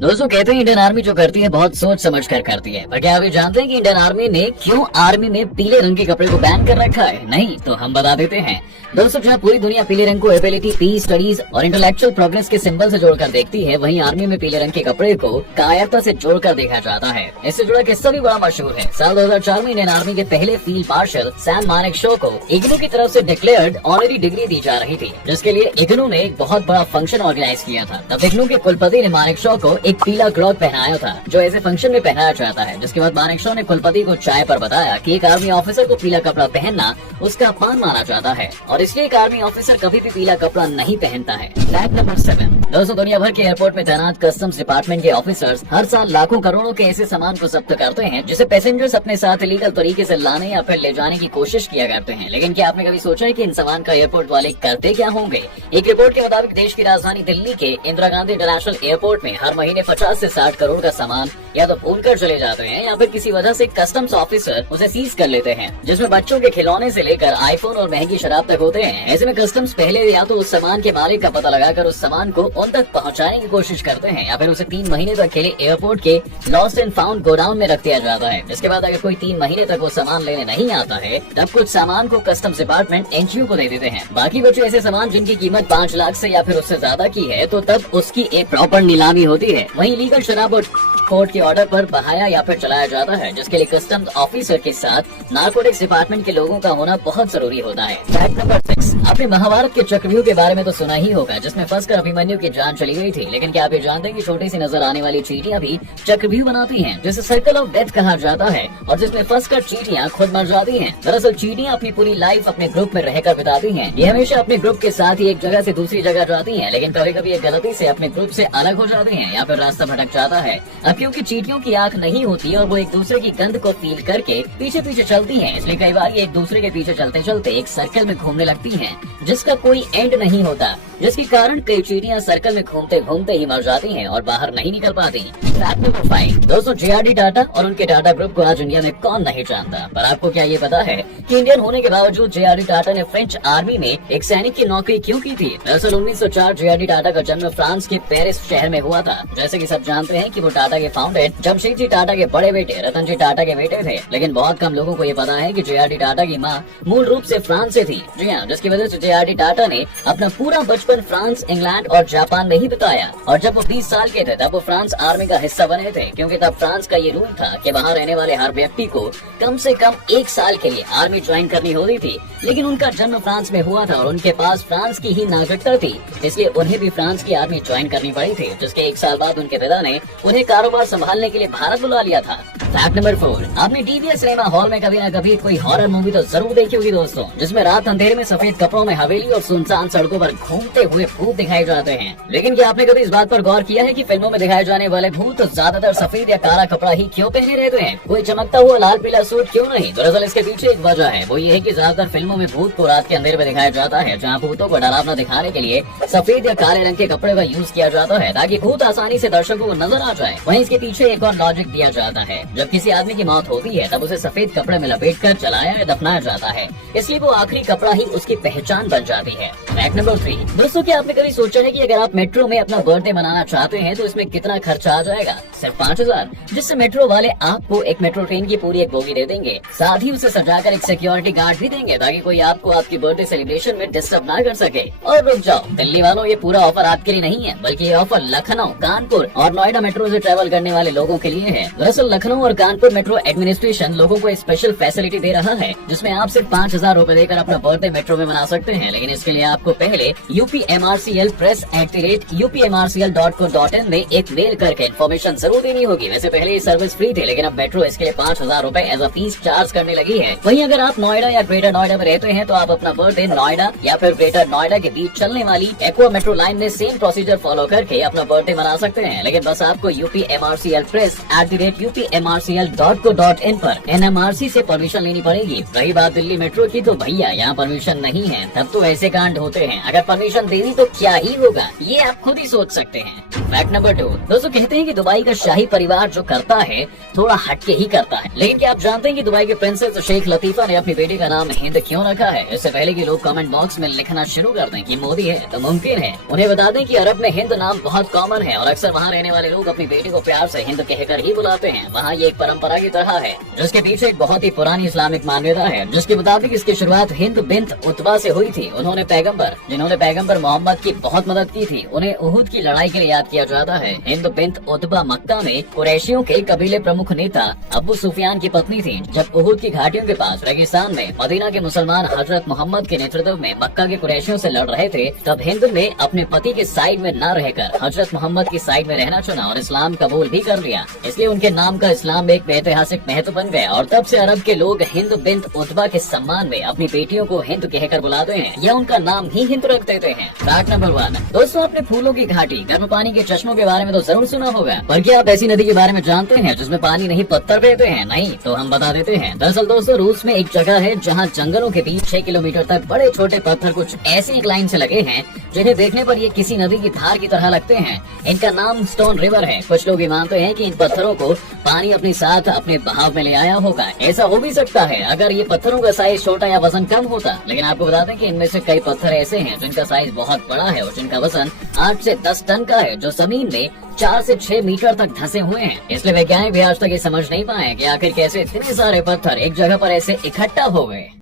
दोस्तों कहते हैं इंडियन आर्मी जो करती है बहुत सोच समझ कर करती है, पर क्या आप ये जानते हैं कि इंडियन आर्मी ने क्यों आर्मी में पीले रंग के कपड़े को बैन कर रखा है? नहीं तो हम बता देते हैं। दोस्तों जहाँ पूरी दुनिया पीले रंग को एबिलिटी, पीस, स्टडीज और इंटेलेक्चुअल प्रोग्रेस के सिंबल से जोड़कर देखती है, वहीं आर्मी में पीले रंग के कपड़े को कायरता से जोड़कर देखा जाता है। इससे जुड़ा किस्सा भी बड़ा मशहूर है। साल 2004 में इंडियन आर्मी के पहले फील्ड मार्शल सैम मानेकशॉ को इग्नू की तरफ से डिक्लेयर्ड ऑनरी डिग्री दी जा रही थी, जिसके लिए इग्नू ने एक बहुत बड़ा फंक्शन ऑर्गेनाइज किया था। तब इग्नू के कुलपति ने मानेकशॉ को एक पीला क्लॉथ पहनाया था, जो ऐसे फंक्शन में पहनाया जाता है। जिसके बाद मानेकशॉ ने कुलपति को चाय पर बताया कि एक आर्मी ऑफिसर को पीला कपड़ा पहनना उसका अपमान माना जाता है और इसलिए एक आर्मी ऑफिसर कभी भी पीला कपड़ा नहीं पहनता है। Fact number 7। दोस्तों दुनिया भर के एयरपोर्ट में तैनात कस्टम्स डिपार्टमेंट के ऑफिसर्स हर साल लाखों करोड़ों के ऐसे सामान को जब्त करते हैं जिसे पैसेंजर्स अपने साथ इलीगल तरीके से लाने या फिर ले जाने की कोशिश किया करते हैं। लेकिन क्या आपने कभी सोचा है कि इन सामान का एयरपोर्ट वाले करते क्या होंगे? एक रिपोर्ट के मुताबिक देश की राजधानी दिल्ली के इंदिरा गांधी इंटरनेशनल एयरपोर्ट में हर महीने 50 से 60 करोड़ का सामान या तो भूल कर चले जाते हैं या फिर किसी वजह से कस्टम्स ऑफिसर उसे सीज कर लेते हैं, जिसमें बच्चों के खिलौने से लेकर आईफोन और महंगी शराब तक होते हैं। ऐसे में कस्टम्स पहले या तो उस सामान के मालिक का पता लगाकर उस सामान को उन तक पहुंचाने की कोशिश करते हैं या फिर उसे 3 महीने तक के लिए एयरपोर्ट के लॉस्ट एंड फाउंड गोडाउन में रख दिया जाता है। इसके बाद अगर कोई 3 महीने तक वो सामान लेने नहीं आता है, तब कुछ सामान को कस्टम्स डिपार्टमेंट एनजीओ को दे देते हैं। बाकी बचे ऐसे सामान जिनकी कीमत 5 लाख से या फिर उससे ज्यादा की है, तो तब उसकी एक प्रॉपर नीलामी होती है। वहीं लीगल शराब और कोर्ट के ऑर्डर पर बहाया या फिर चलाया जाता है, जिसके लिए कस्टम्स ऑफिसर के साथ नार्कोटिक्स डिपार्टमेंट के लोगों का होना बहुत जरूरी होता है। Fact number 6। आपने महाभारत के चक्रव्यूह के बारे में तो सुना ही होगा, जिसमें फंसकर अभिमन्यु की जान चली गई थी। लेकिन क्या आप ये जानते हैं कि छोटी सी नजर आने वाली चींटियां भी चक्रव्यूह बनाती हैं, जिसे सर्कल ऑफ डेथ कहा जाता है और जिसमें फंसकर चींटियां खुद मर जाती हैं। दरअसल चींटियां अपनी पूरी लाइफ अपने ग्रुप में रहकर बिताती हैं। ये हमेशा अपने ग्रुप के साथ ही एक जगह से दूसरी जगह जाती हैं, लेकिन कभी कभी एक गलती से अपने ग्रुप से अलग हो जाती हैं या फिर रास्ता भटक जाता है। अब क्योंकि चींटियों की आंख नहीं होती और वो एक दूसरे की गंध को फील करके पीछे पीछे चलती हैं, इसलिए कई बार ये एक दूसरे के पीछे चलते चलते एक सर्कल में घूमने लगती हैं, जिसका कोई एंड नहीं होता, जिसके कारण कई चींटियां सर्कल में घूमते घूमते ही मर जाती हैं और बाहर नहीं निकल पाती। Fact number 5। दोस्तों जेआरडी टाटा और उनके टाटा ग्रुप को आज इंडिया में कौन नहीं जानता, पर आपको क्या ये पता है कि इंडियन होने के बावजूद जेआरडी टाटा ने फ्रेंच आर्मी में एक सैनिक की नौकरी क्यों की थी? दरअसल 1904 जेआरडी टाटा का जन्म फ्रांस के पेरिस शहर में हुआ था। जैसे कि सब जानते हैं कि वो टाटा के फाउंडर जमशेदजी टाटा के बड़े बेटे रतन जी टाटा के बेटे थे, लेकिन बहुत कम लोगों को ये पता है कि जेआरडी टाटा की माँ मूल रूप से फ्रांस से थी। जी हाँ, जिसकी वजह से जेआरडी टाटा ने अपना पूरा बचपन फ्रांस, इंग्लैंड और जापान में ही बिताया और जब वो 20 साल के थे तब वो फ्रांस आर्मी का हिस्सा बने थे, क्योंकि तब फ्रांस का ये रूल था कि वहाँ रहने वाले हर व्यक्ति को कम से कम 1 साल के लिए आर्मी ज्वाइन करनी होती थी। लेकिन उनका जन्म फ्रांस में हुआ था और उनके पास फ्रांस की ही नागरिकता थी, इसलिए उन्हें भी फ्रांस की आर्मी ज्वाइन करनी पड़ी थी, जिसके 1 साल बाद उनके पिता ने उन्हें कारोबार संभालने के लिए भारत बुला लिया था। Fact number 4। आपने डीवीएस सिनेमा हॉल में कभी न कभी कोई हॉरर मूवी तो जरूर देखी होगी दोस्तों, जिसमें रात अंधेरे में सफेद कपड़ों में हवेली और सुनसान सड़कों पर घूमते हुए भूत दिखाए जाते हैं। लेकिन क्या आपने कभी इस बात पर गौर किया है कि फिल्मों में दिखाए जाने वाले भूत ज्यादातर सफेद या काला कपड़ा ही क्यों पहने रहते हैं? कोई चमकता हुआ लाल पीला सूट क्यों नहीं? दरअसल इसके पीछे एक वजह है, वो ये है कि ज्यादातर फिल्मों में भूत को रात के अंधेरे में दिखाया जाता है, जहाँ भूतों को डरावना दिखाने के लिए सफेद या काले रंग के कपड़े का यूज किया जाता है ताकि भूत आसानी से दर्शकों को नजर आ जाए। वहीं इसके पीछे एक और लॉजिक दिया जाता है, जब किसी आदमी की मौत होती है तब उसे सफेद कपड़े में लपेटकर जलाया या दफनाया जाता है, इसलिए वो आखिरी कपड़ा ही उसकी पहचान बन जाती है। Fact number 3। दोस्तों क्या आपने कभी सोचा है कि अगर आप मेट्रो में अपना बर्थडे मनाना चाहते हैं तो इसमें कितना खर्चा आ जाएगा? सिर्फ 5000, जिससे मेट्रो वाले आपको एक मेट्रो ट्रेन की पूरी एक बोगी दे देंगे, साथ ही उसे सजाकर एक सिक्योरिटी गार्ड भी देंगे ताकि कोई आपको आपकी बर्थडे सेलिब्रेशन में डिस्टर्ब ना कर सके। और रुक जाओ दिल्ली वालों, ये पूरा ऑफर आपके लिए नहीं है, बल्कि ये ऑफर लखनऊ, कानपुर और नोएडा मेट्रो से ट्रेवल करने वाले लोगों के लिए है। दरअसल लखनऊ और कानपुर मेट्रो एडमिनिस्ट्रेशन लोगों को स्पेशल फैसिलिटी दे रहा है, जिसमें आप सिर्फ 5000 रूपए देकर अपना बर्थडे मेट्रो में मना सकते हैं। लेकिन इसके लिए आपको पहले upmrcl@upmrcl.co.in में एक मेल करके इन्फॉर्मेशन जरूर देनी होगी। वैसे पहले ये सर्विस फ्री थी, लेकिन अब मेट्रो इसके लिए 5000 रूपए एज अ फीस चार्ज करने लगी है। वहीं अगर आप नोएडा या ग्रेटर नोएडा में रहते हैं तो आप अपना बर्थडे नोएडा या फिर ग्रेटर नोएडा के बीच चलने वाली एक्वा मेट्रो लाइन में सेम प्रोसीजर फॉलो करके अपना बर्थडे मना सकते हैं। लेकिन बस आपको upmrcl@upmrcl NMRCL.co.in पर NMRC से परमिशन लेनी पड़ेगी। रही बात दिल्ली मेट्रो की, तो भैया यहाँ परमिशन नहीं है, तब तो ऐसे कांड होते हैं। अगर परमिशन देनी तो क्या ही होगा, ये आप खुद ही सोच सकते हैं। फैक्ट नंबर 2, दोस्तों कहते हैं कि दुबई का शाही परिवार जो करता है थोड़ा हटके ही करता है। लेकिन क्या आप जानते हैं कि दुबई के प्रिंसेस शेख लतीफा ने अपनी बेटी का नाम हिंद क्यों रखा है? इससे पहले कि लोग कमेंट बॉक्स में लिखना शुरू कर दें कि मोदी है तो मुमकिन है, उन्हें बता दें कि अरब में हिंद नाम बहुत कॉमन है और अक्सर वहाँ रहने वाले लोग अपनी बेटी को प्यार से हिंद कहकर ही बुलाते हैं। वहाँ ये एक परंपरा की तरह है, जिसके पीछे एक बहुत ही पुरानी इस्लामिक मान्यता है, जिसके मुताबिक इसकी शुरुआत हिंद बिन्त उतबा से हुई थी। जिन्होंने पैगंबर मोहम्मद की बहुत मदद की थी। उन्हें उहुद की लड़ाई के लिए याद किया जाता है। हिंद बिन्त उतबा मक्का में कुरैशियों के कबीले प्रमुख नेता अबू सुफियान की पत्नी थी। जब उहुद की घाटियों के पास रेगिस्तान में मदीना के मुसलमान हजरत मोहम्मद के नेतृत्व में मक्का के कुरैशियों से लड़ रहे थे, तब हिंद ने अपने पति के साइड में न रहकर हजरत मोहम्मद की साइड में रहना चुना और इस्लाम कबूल भी कर लिया। इसलिए उनके नाम का इस्लाम में एक ऐतिहासिक महत्व बन गया और तब से अरब के लोग हिंद बिन्त उतबा के सम्मान में अपनी बेटियों को हिंद कहकर बुलाते हैं या उनका नाम ही हिंद रख देते हैं। फैक्ट नंबर 1, दोस्तों आपने फूलों की घाटी, गर्म पानी के चश्मों के बारे में तो जरूर सुना होगा, पर क्या आप ऐसी नदी के बारे में जानते हैं जिसमें पानी नहीं पत्थर बहते हैं? नहीं तो हम बता देते हैं। दरअसल दोस्तों रूस में एक जगह है जहाँ जंगलों के बीच 6 किलोमीटर तक बड़े छोटे पत्थर कुछ ऐसी एक लाइन से लगे हैं जिन्हें देखने पर ये किसी नदी की धार की तरह लगते हैं। इनका नाम स्टोन रिवर है। कुछ लोग ये मानते हैं कि इन पत्थरों को पानी अपने साथ अपने बहाव में ले आया होगा। ऐसा हो भी सकता है अगर ये पत्थरों का साइज छोटा या वजन कम होता, लेकिन आपको बता दें कि इनमें से कई पत्थर ऐसे हैं जिनका साइज बहुत बड़ा है और जिनका वजन 8 से 10 टन का है, जो जमीन में 4 से 6 मीटर तक धंसे हुए हैं। इसलिए वैज्ञानिक भी आज तक ये समझ नहीं पाए कि आखिर कैसे इतने सारे पत्थर एक जगह पर ऐसे इकट्ठा हो गए।